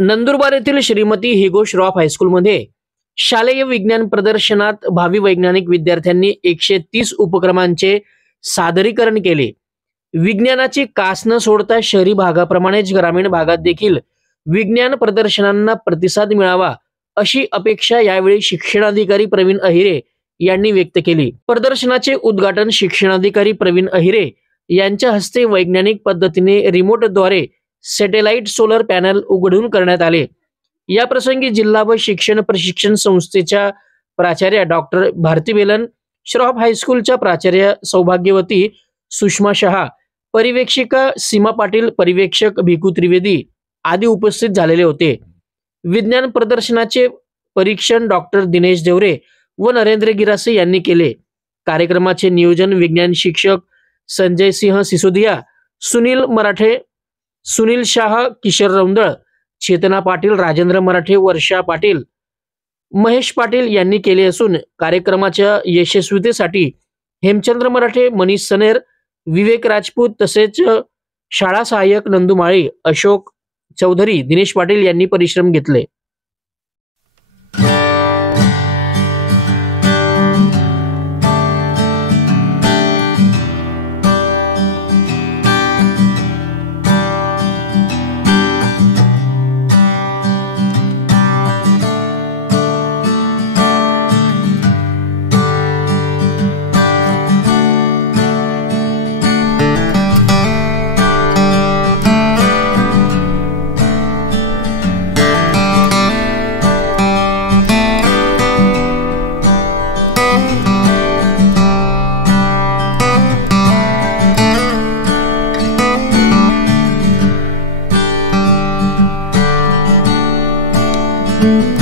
नंदुरबार येथील श्रीमती हिगो श्रॉफ हायस्कूलमध्ये शालेय विज्ञान प्रदर्शनात भावी वैज्ञानिक विद्यार्थ्यांनी 130 उपक्रमांचे सादरीकरण केले। विज्ञानाची कास न सोडता शहरी भागाप्रमाणेच ग्रामीण भागात देखील विज्ञान प्रदर्शनांना प्रतिसाद मिळावा अशी अपेक्षा यावेळी शिक्षणाधिकारी प्रवीण अहिरे यांनी व्यक्त केली। प्रदर्शनाचे उद्घाटन शिक्षणाधिकारी प्रवीण अहिरे यांच्या हस्ते वैज्ञानिक पद्धतीने रिमोटद्वारे सॅटेलाइट सोलर पॅनल उघडून करण्यात आले। या प्रसंगी जिल्हा व शिक्षण प्रशिक्षण संस्थेच्या प्राचार्य डॉक्टर भारती बेलन, श्रॉफ हायस्कूलच्या प्राचार्य सौभाग्यवती सुषमा शहा, परिवेक्षिका सीमा पाटील, परिवेक्षक भिकू त्रिवेदी आदी उपस्थित झालेले होते। विज्ञान प्रदर्शनाचे परीक्षण डॉक्टर दिनेश देवरे व नरेंद्र गिरासे यांनी केले। कार्यक्रमाचे नियोजन विज्ञान शिक्षक संजय सिंह सिसोदिया, सुनील मराठे, सुनील शाह, किशोर रौंदळ, चेतना पाटील, राजेंद्र मराठे, वर्षा पाटील, महेश पाटील यांनी केले असून कार्यक्रमाच्या यशस्वीतेसाठी हेमचंद्र मराठे, मनीष सनेर, विवेक राजपूत तसेच शाळा सहाय्यक नंदू माळी, अशोक चौधरी, दिनेश पाटील यांनी परिश्रम घेतले। Mm-hmm.